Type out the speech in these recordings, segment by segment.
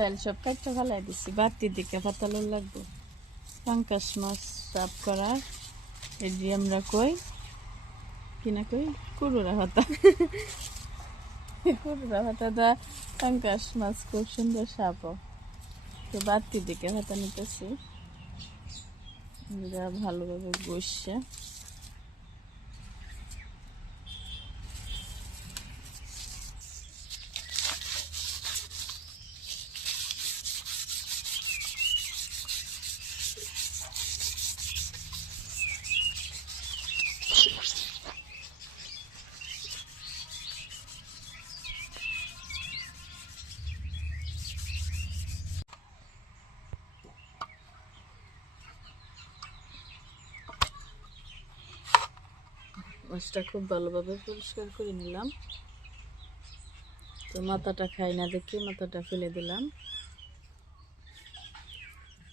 ডাল সব কাটটা ফেলাই দিছি, বাতির দিকে পাতালো লাগবো। পাঙ্কাশ মাছ সাফ করা, এই দিয়ে আমরা কই কিনা কই? কুরুরা হতা কুরুরা হতা দা পাঙ্কাশ মাছ খুব সুন্দর সাপ তো বাতির দিকে হতা নিতেছি। ভালোভাবে বসছে মাছটা খুব ভালোভাবে পরিষ্কার করে নিলাম। তো মাথাটা খাই না দেখে মাথাটা ফেলে দিলাম।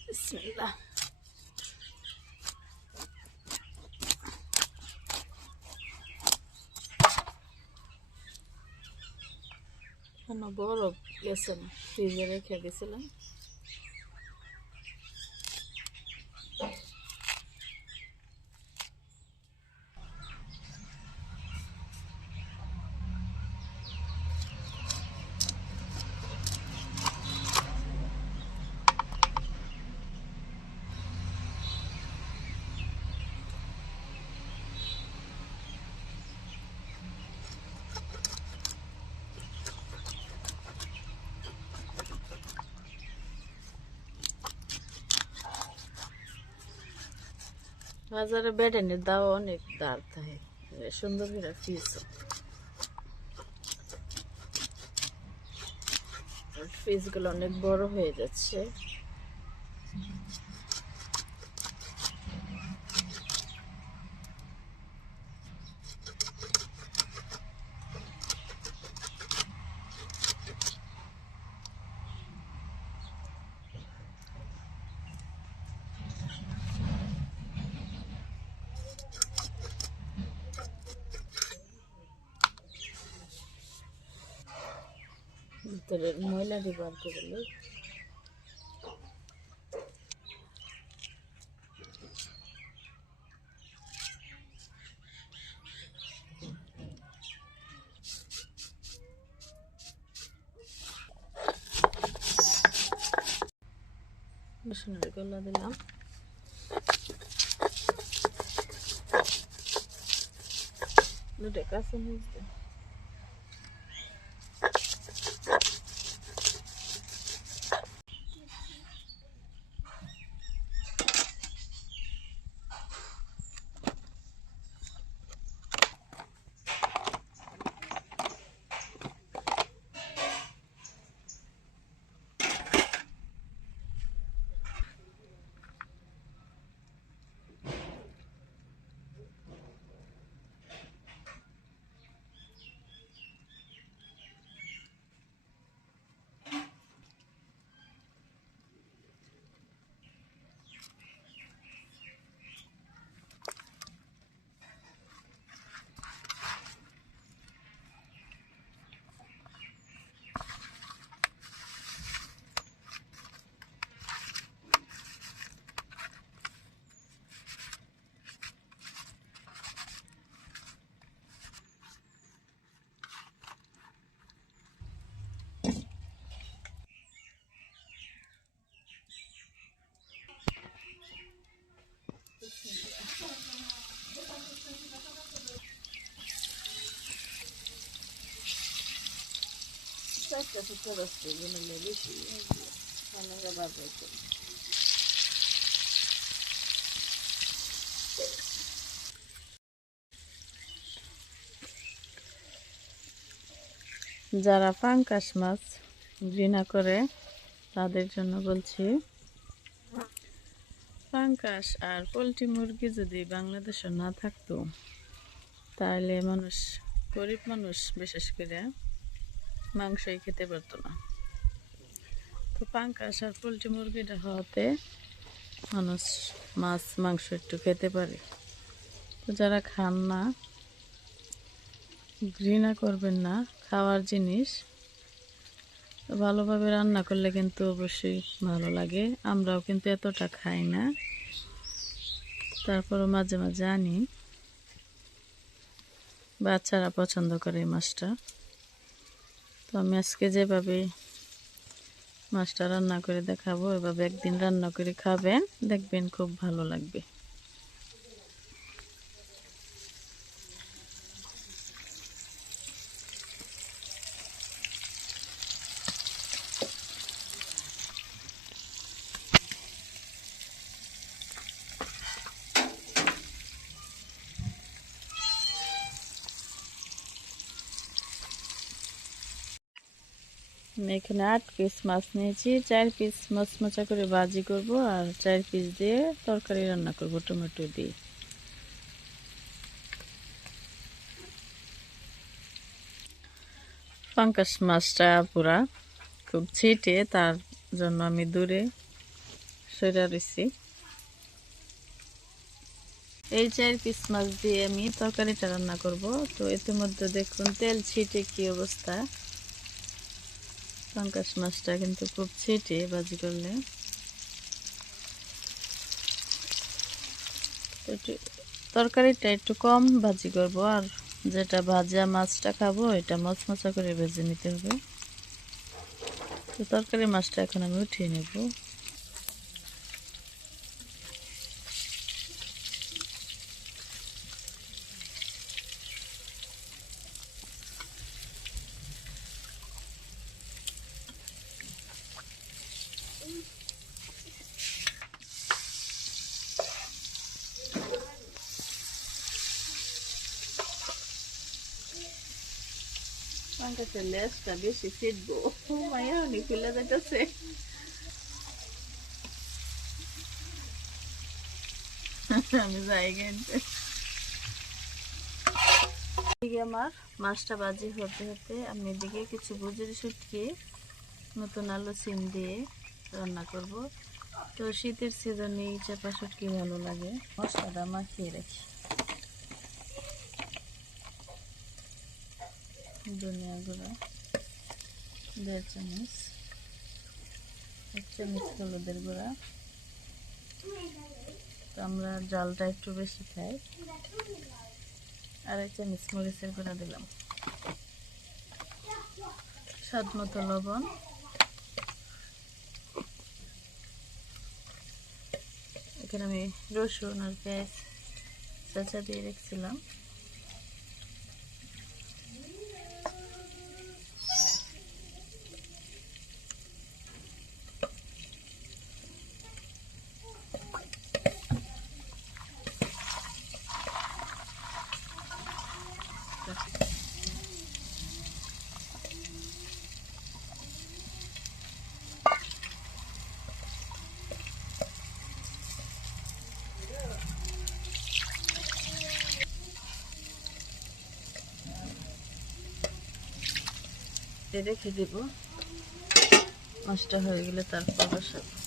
বিসমিল্লাহ। কেন বরফ গেছে, ফ্রিজে রেখে দিয়েছিলাম বাজারে বেডেনের দাও অনেক দাম থাকে সুন্দর করে ফিস ফিসগুলো অনেক বড় হয়ে যাচ্ছে। ভিতরের ময়লা বার করলে রসুনের গোলা দিলাম। দুটো কাঁচা মরিচ দিলাম বেশি অনেক আবার যারা পাঙ্কাশ মাছ ঘৃণা করে, তাদের জন্য বলছি, পাঙ্কাশ আর পোলট্রি মুরগি যদি বাংলাদেশে না থাকতো, তাহলে মানুষ, গরিব মানুষ বিশেষ করে মাংসই খেতে পারতো না। তো পাঙ্কাশ আর পোলট্রি মুরগিটা হওয়াতে মানুষ মাছ, মাংস একটু খেতে পারে। তো যারা খান না, ঘৃণা করবেন না খাওয়ার জিনিস। ভালোভাবে রান্না করলে কিন্তু অবশ্যই ভালো লাগে। আমরাও কিন্তু এতটা খাই না। তারপরও মাঝে মাঝে আনি। বাচ্চারা পছন্দ করে এই মাছটা। তো আমি আজকে যেভাবে মাছটা রান্না করে দেখাবো, এভাবে একদিন রান্না করে খাবেন, দেখবেন খুব ভালো লাগবে। এখানে আট পিস মাছ নিয়েছি। চার পিস মচমচা করে ভাজি করব আর চার পিস দিয়ে তরকারি রান্না করব টমেটো দিয়ে। পাঙ্কাশ মাছটা পুরা খুব ছিটে, তার জন্য আমি দূরে সরে রয়েছি এই চার পিস মাছ দিয়ে আমি তরকারিটা রান্না করব। তো ইতিমধ্যে দেখুন তেল ছিটে কি অবস্থা। পাঙ্কাশ মাছটা কিন্তু খুব ছেটে বাজি করলে। একটু তরকারিটা একটু কম ভাজি করব, আর যেটা ভাজা মাছটা খাব, এটা মচমচা করে ভেজে নিতে হবে। তো তরকারি মাছটা এখন আমি উঠিয়ে নেব। পাঙ্কাশের লেজটা বেশি মায়া যাইতেছে আমি যাই এদিকে আমার মাছটা বাজি হতে হতে আমি এদিকে কিছু বুজুরি শুটকি, নতুন আলু সিম দিয়ে রান্না করব। তো শীতের সিজনে চাপা শুটকি ভালো লাগে। মশলাটা মাখিয়ে রাখি। ধনিয়া গুঁড়ো দেড় চামচ এক চামচ হলুদের গুঁড়া। তো আমরা জালটা একটু বেশি খাই। আর এক চামচ মরিচের গুঁড়া দিলাম। স্বাদ মতো লবণ। এখানে আমি রসুন আর পেঁয়াজ চাচা দিয়ে রেখেছিলাম। রেখে দেব। মাছটা হয়ে গেলে তারপর বসাবো।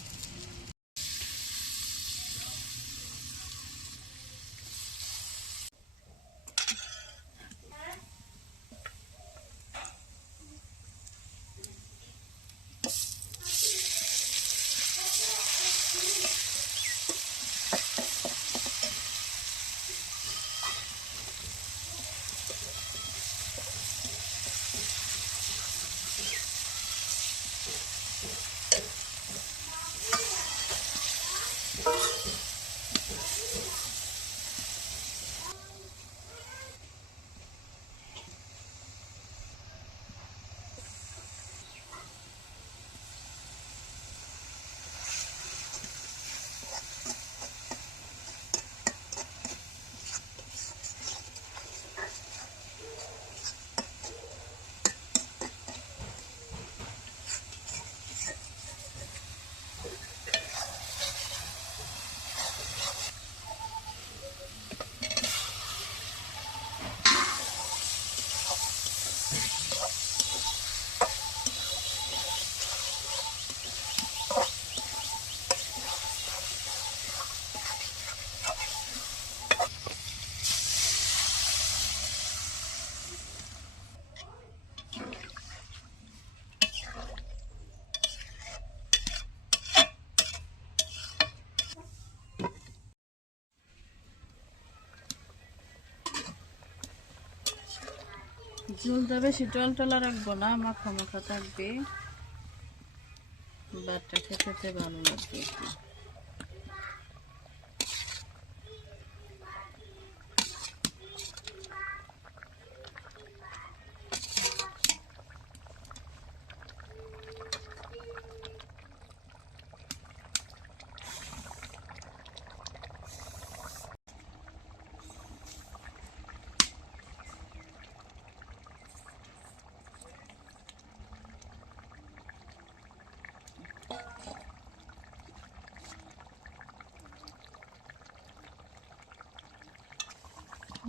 ঝোলটা বেশি টল টলা রাখব না মাখা মাখা থাকবে। বাটটা খেতে ভালো লাগবে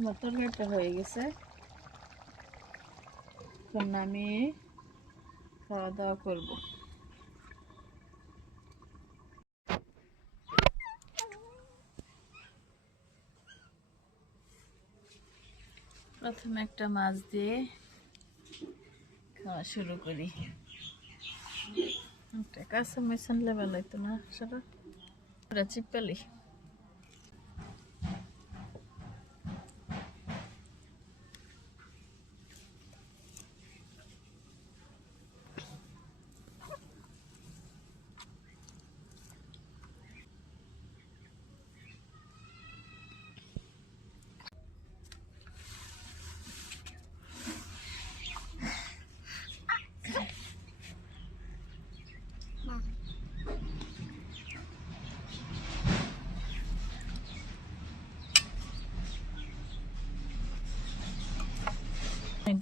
আমার তরকারিটা হয়ে গেছে। এখন আমি খাওয়া দাওয়া করব। প্রথমে একটা মাছ দিয়ে খাওয়া শুরু করি। একটা কাঁচা মাছ আনলে না ওরা চিপালি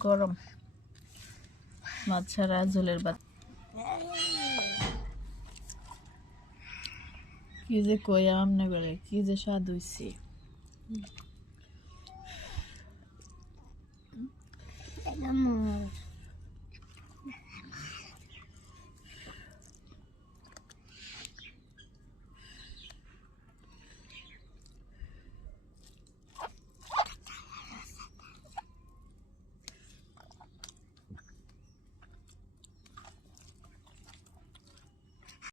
গরম। মাছ ছাড়া ঝোলের ভাত। কি যে কই আমনে করে কি যে স্বাদ হইছে।